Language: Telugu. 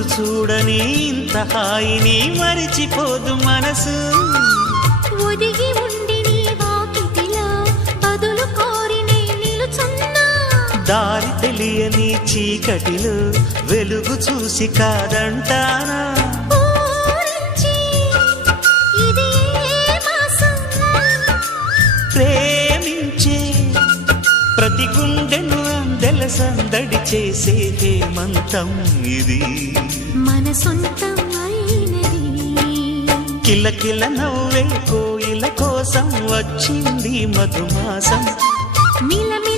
రోజు చూడని ఇంత హాయిని మరిచిపోదు మనసు. ఒదిగి ఉండి నీ వాకిటిలో బదులు కోరి నే నిలుచున్నా. దారి తెలియని చీకటిలో వెలుగు చూసి కాదంటానా. ఊరించి ఇది ఏ మాసం? ప్రేమించే ప్రతి గుండెను అందెల సందడి చేసే హేమంతం ఇది. మన సొంతం అయినది. కిలకిల నవ్వే కోయిల కోసం వచ్చింది మధుమాసం. మిలమిల